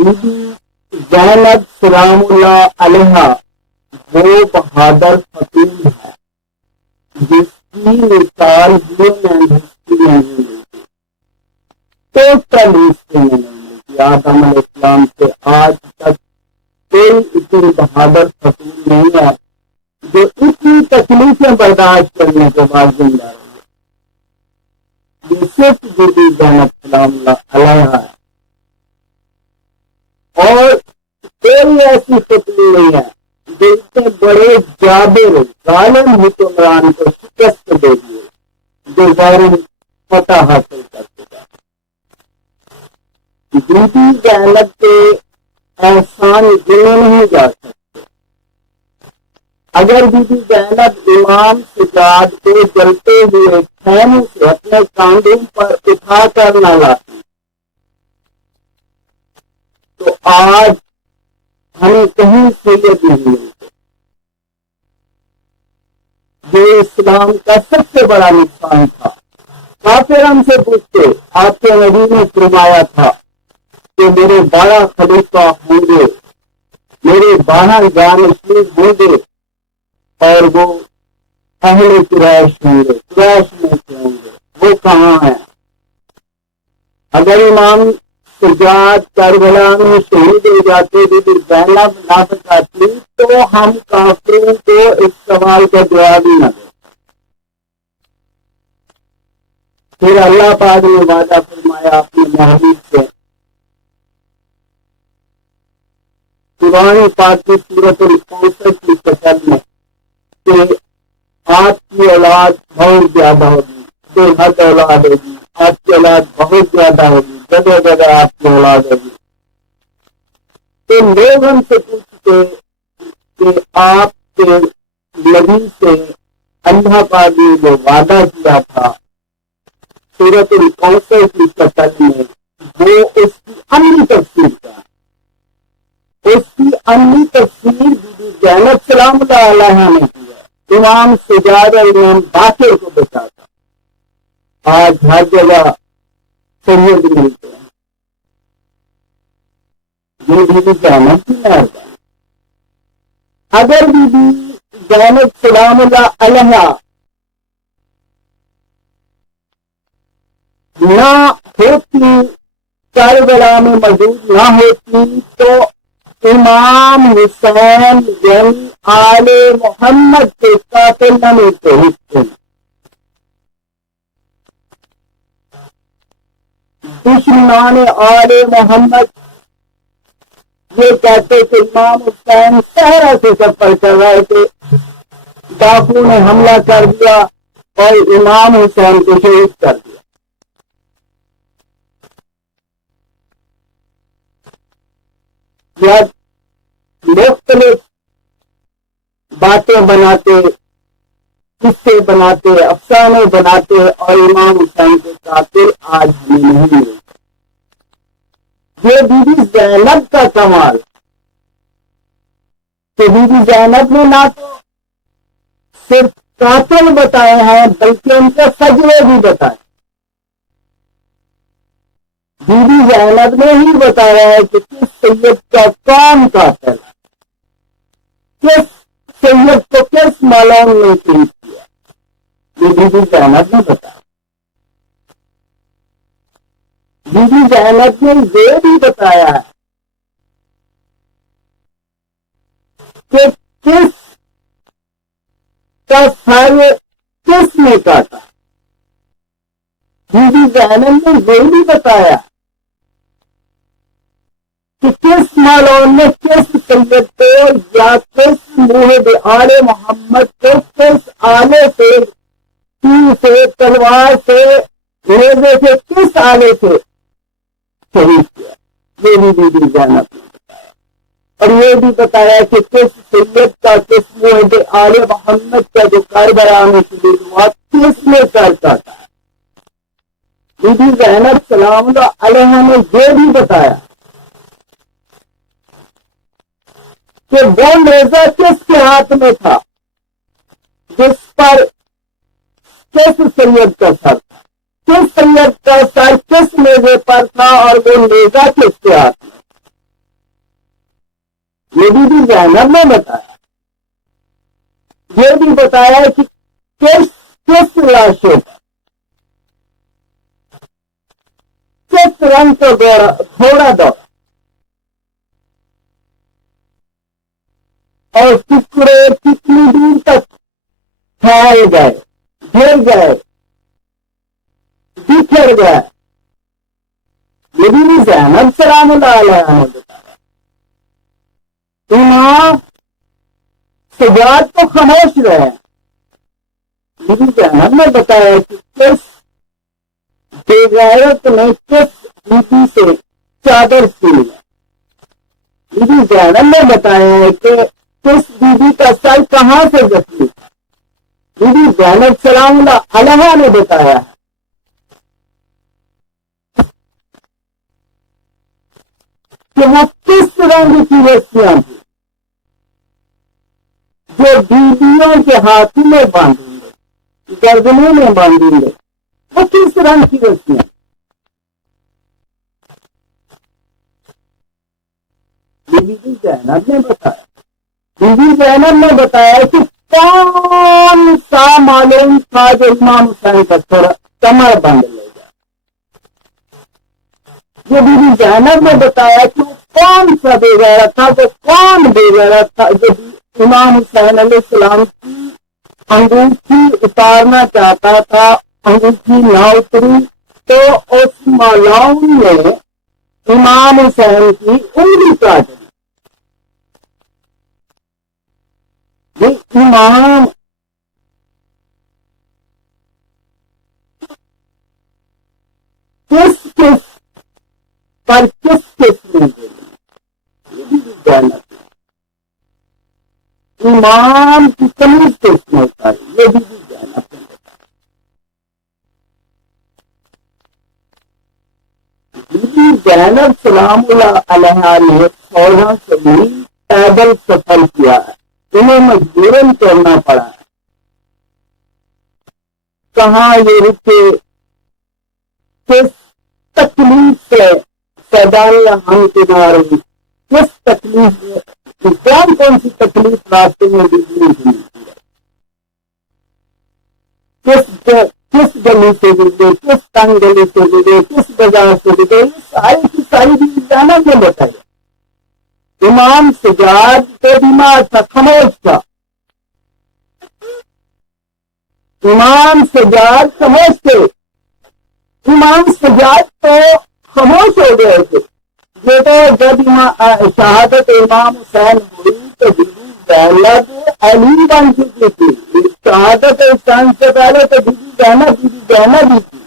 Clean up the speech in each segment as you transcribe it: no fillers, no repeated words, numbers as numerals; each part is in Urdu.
بی بی زینب سلام اللہ علیہ وہ بہادر خاتون ہے جس کی مثال ہیومن ہسٹری میں نہیں ملتی، ٹوٹل ہسٹری میں نہیں ملتی۔ آدم علیہ السلام سے آج تک کوئی اتنی بہادر خاتون نہیں ہے جو اتنی تکلیفیں برداشت کرنے کے بعد زندہ رہی ہے۔ یہ صرف بی بی زینب سلام اللہ علیہ ہے، اور کوئی ایسی خاتون نہیں ہے جو اتنے بڑے جابر ظالم حکمران کو شکست دے دیے جو غیر فتح حاصل کر چکا۔ بی بی زینب کے احسان گنے نہیں جا سکتے۔ اگر بی بی زینب امام سجاد کو جلتے ہوئے خیمے سے اپنے کاندھوں پر اٹھا کر نہ لاتی تو آج ہمیں کہیں سید نہیں ملتے۔ یہ اسلام کا سب سے بڑا نقصان تھا۔ کافر ہم سے پوچھتے، آپ کے نبی نے فرمایا تھا کہ میرے 12 خلیفہ ہوں گے، میرے 12 جانشین ہوں گے، اور وہ اہل قریش ہوں گے، قریش میں سے ہوں گے۔ وہ کہاں ہیں؟ اگر امام سجاد کربلا میں شہید ہو جاتے، بی بی زینب نہ بچاتی، تو ہم کافروں کو اس سوال کا جواب ہی نہ دیں۔ پھر اللہ پاک نے وعدہ فرمایا اپنے محبوب سے، قرآن پاک کی سورۃ الکوثر کی شکل میں، کہ آپ کی اولاد بہت زیادہ ہوگی، بے حد اولاد ہوگی، آپ کی اولاد بہت زیادہ ہوگی، جگہ جگہ آپ کی اولاد ہوگی۔ تو لوگ ہم سے پوچھتے کہ آپ کے نبی سے اللہ پاک نے جو وعدہ کیا تھا سورۃ الکوثر کی شکل میں، وہ اس کی عملی تفسیر کا ہے۔ اس کی عملی تفسیر بی بی زینب سلام اللہ علیہ نے کی ہے۔ امام سجاد اور امام باقر کو بچاتا، آج ہر جگہ سید ملتے ہیں۔ یہ بی بی زینب کی مہربانی۔ اگر بی بی زینب سلام اللہ علیہ نہ ہوتی، کربلا میں موجود نہ ہوتی، تو امام حسین یعنی آل محمد کے قاتل نہ ملتے حصے۔ دشمنان آل محمد یہ کہتے کہ امام حسین صحرا سے سفر کر رہے تھے، ڈاکو نے حملہ کر دیا اور امام حسین کو شہید کر دیا۔ یا مختلف باتیں بناتے، قصے بناتے، افسانے بناتے، اور امام حسین کے قاتل آج ہمیں نہیں ملتے۔ یہ بی بی زینب کا کمال کہ بی بی زینب نے نہ تو صرف قاتل بتائے ہیں بلکہ ان کے شجرے بھی بتائے۔ بی بی زینب نے ہی بتایا ہے کہ کس سید کا کام قاتل ہے، کس سید کو کس معلوم نے شہید کیا، یہ بی بی زینب نے بتایا۔ بی بی زینب نے یہ بھی بتایا ہے کہ کس کا سر کس نے کاٹا۔ بی بی زینب نے یہ بھی بتایا کہ کس معلوم نے کس سید کو یا کس موہد آل محمد کو کس آلے سے، تیر سے، تلوار سے، نیزے سے، کس آلے سے شہید کیا۔ یہ بھی بی بی زینب نے بتایا، اور یہ بھی بتایا کہ کس سید کا، کس موہد آل محمد کا جو کربلا میں شہید ہوا کس نے سر کاٹا۔ بی بی زینب سلام اللہ علیہ نے یہ بھی بتایا کہ وہ نیزہ کس کے ہاتھ میں تھا، جس پر کس سید کا سر تھا، کس سید کا سر کس نیزے پر تھا، اور وہ نیزہ کس کے ہاتھ میں۔ یہ بھی زینب نے بتایا، یہ بھی بتایا کہ کس لاشوں کا کس رنگ کو گھوڑا دوڑا اور ٹکڑے کتنی دور تک پھیل گئے، گر گئے، بکھر گئے، یہ بھی زینب سلام اللہ علیہ نے بتایا۔ امام سجاد تو خاموش رہے، یہ بھی زینب نے بتایا کہ کس بے غیرت نے کس بیوی سے چادر چھین ہے، یہ بھی زینب نے بتایا ہے کہ کس بیوی کا سر کہاں سے زخمی تھا، یہ بھی زینب سلام اللہ علیہ نے بتایا ہے۔ کہ وہ کس رنگ کی رسیاں تھیں جو بیویوں کے ہاتھوں میں باندھیں گے، گردنوں میں باندھیں گے، وہ کس رنگ کی رسیاں؟ یہ بی بی زینب نے بتایا، بی بی زینب نے بتایا کہ کون سا معلوم تھا جو امام حسین کا تھوڑا کمر بند لے گا۔ یہ بی بی زینب نے بتایا کہ وہ کون سا بے غیرت تھا، وہ کون بے غیرت تھا جو امام حسین علیہ السلام کی انگوٹھی اتارنا چاہتا تھا، انگوٹھی نہ اتری تو اس مالون نے امام حسین کی انگلی کاٹ دی۔ امام کس پر کس نے یہ بھی جاننا، امام کی تمیز کس نے اتاری، یہ بھی جاننا۔ بی بی زینب سلام اللہ علیہ نے فوراً سے بھی پیدل سفر کیا ہے، انہیں مجبوراً کرنا پڑا ہے۔ کہاں یہ رکے، کس تکلیف سے سدائے ہم کنارے، کس تکلیف میں کون سی تکلیف راستے میں بھی کس گلی سے گزرے، کس تنگ گلی سے گزرے، کس بازار سے گزرے، ساری کی ساری بھی زینب نے بتائی۔ امام سجاد تو بیمار تھا، خاموش تھا، امام سجاد خاموش تھے، امام سجاد تو خاموش ہو گئے تھے۔ یہ تو جب شہادت امام حسین ہوئی تو بی بی زینب علی بن چکی تھی، شہادت حسین سے پہلے تو بی بی زینب ہی تھی،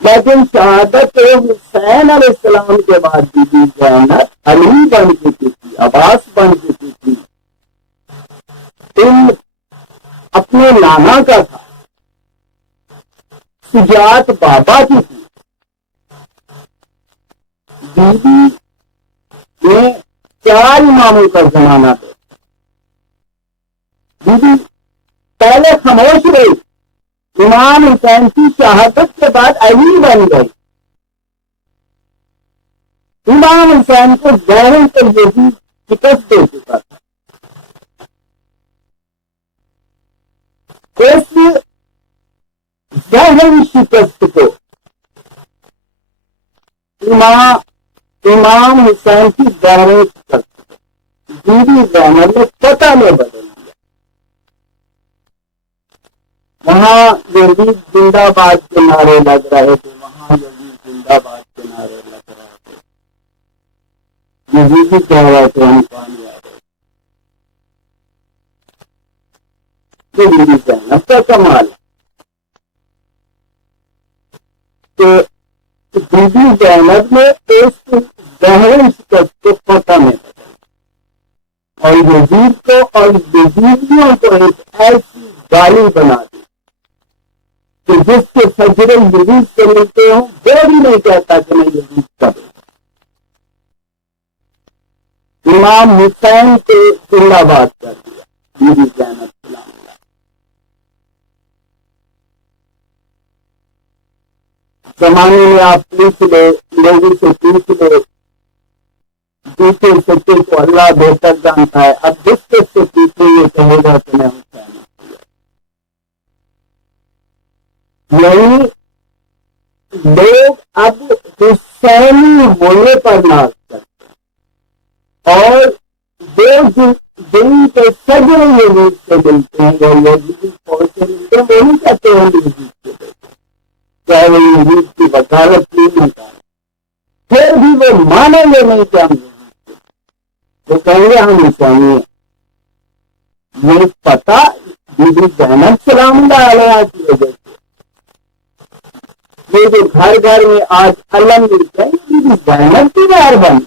لیکن شہادت حسین علیہ السلام کے بعد بی بی زینب علی بن چکی تھی، عباس بن چکی تھی۔ ان اپنے نانا کا تھا، سجاد بابا کی تھی، بی بی نے 4 اماموں کا زمانہ دے، بی بی پہلے خاموش رہی، امام حسین کی شہادت کے بعد علی بن گئی، امام حسین کو ظاہر پر یہی شکست دے چکا تھا۔ اس ظاہری شکست کو امام حسین کی ظاہری شکست بی بی زینب نے پتہ میں بدل دیا۔ وہاں یزید زندہ باد کے نعرے لگ رہے تھے، وہاں یزید زندہ باد کے نعرے لگ رہے تھے، یزید بھی کہہ رہے تھے ہم پانی آ رہے۔ یہ بی بی زینب کا کمال ہے کہ بی بی زینب نے اس ظاہری شکست کو پتہ میں بدل اور یزید کو اور یزیدیوں کو ایک ایسی گالی بنا دی کہ جس کے شجرے یزید سے ملتے ہوں وہ بھی نہیں کہتا کہ میں یزید کا بیٹا۔ امام حسین کو زندہ باد کر دیا بی بی زینب سلام اللہ۔ زمانے میں آپ پوچھ لے، لوگوں سے پوچھ لے، پیچھے سچے کو اللہ بہتر جانتا ہے. اب جس کس سے پیچھے یہ کہے گا کہ میں حسین یہی لوگ اب حسینی ہونے پر ناز کرتے اور جو جن کے شجرے یزید سے ملتے ہیں یا یزید فوج سے ملتے ہیں وہی کہتے ہیں یزید سے ملتے ہیں چاہے وہ یزید کی وکالت نہیں ہوتا ہے پھر بھی وہ مانیں گے نہیں کہ ہم وہ کہیں گے ہم حسینی ہیں. یہ پتہ بی بی زینب سلام اللہ علیہ کی وجہ سے یہ جو گھر گھر میں آج علم ملتے ہیں بی بی زینب کی مہربانی.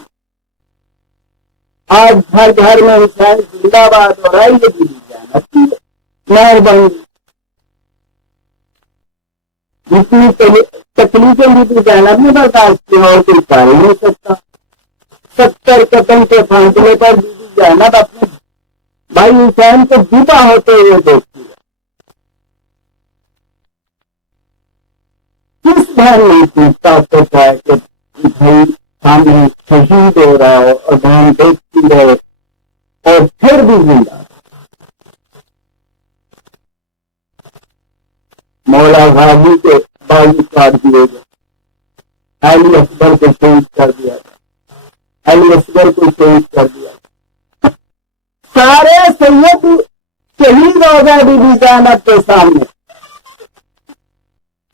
آج گھر گھر میں حسین زندہ باد ہو رہا ہے یہ بی بی زینب کی مہربانی. جتنی تکلیفیں بی بی زینب نے برداشت کی اور کوئی کر ہی نہیں سکتا. 70 قتل کے فیصلے پر بی بی زینب اپنے بھائی حسین کو جیتا ہوتے ہوئے دیکھتی ہے. کس بہن نہیں پوچھتا ہوتا ہے کہ بھائی سامنے شہید ہو رہا ہو اور بہن دیکھتی رہے اور پھر بھی زندہ. مولا غازی کے بازو کاٹ دیے گئے. علی اکبر کو شہید کر دیا گیا. علی اصغر کو شہید کر دیا. سارے سید شہید ہو گئے بی بی زینب کے سامنے.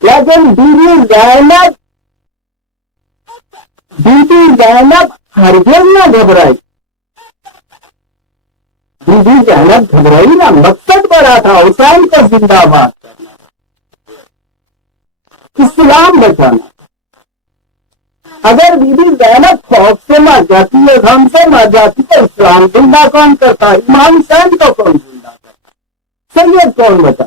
لیکن بی بی زینب ہرگز نہ گھبرائی. بی بی زینب گھبرائی نہ. مقصد بڑا تھا حسین کو زندہ باد کرنا اسلام بچانا. اگر بی بی زینب خوف سے مر جاتی ہے غم سے مر جاتی تو اسلام زندہ کون کرتا؟ امام حسین کو کون زندہ کرتا؟ سید کون بتا؟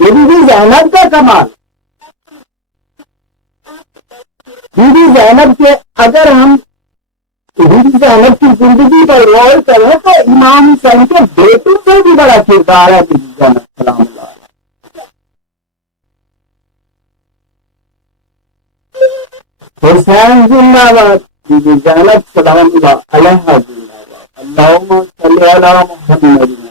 یہ بی بی زینب کا کمال. بی بی زینب کے اگر ہم بی بی زینب کی زندگی پر غور کریں تو امام حسین کے بیٹوں سے بھی بڑا کردار ہے بی بی زینب سلام اللہ علیہ. حسین زندہ باد، بی بی زینب سلام اللہ علیہ زندہ باد. اللہم صلی علی محمد.